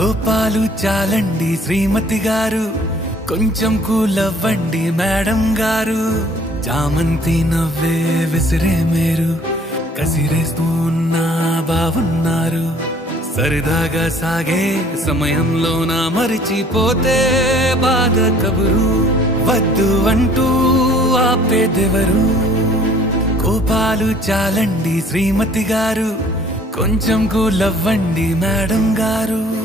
కోపాలు చాలండి శ్రీమతి గారు, కొంచెం కూలవ్వండి మేడం గారు. చామంతి నవ్వే విసిరే మీరు, కసిరేస్తూ ఉన్నా బావున్నారు. సరదాగా సాగే సమయంలోన మరిచిపోతే బాధ కబురు, వద్దు అంటూ ఆపేదెవరు. కోపాలు చాలండి శ్రీమతి గారు, కొంచెం కూలవ్వండి మేడం గారు.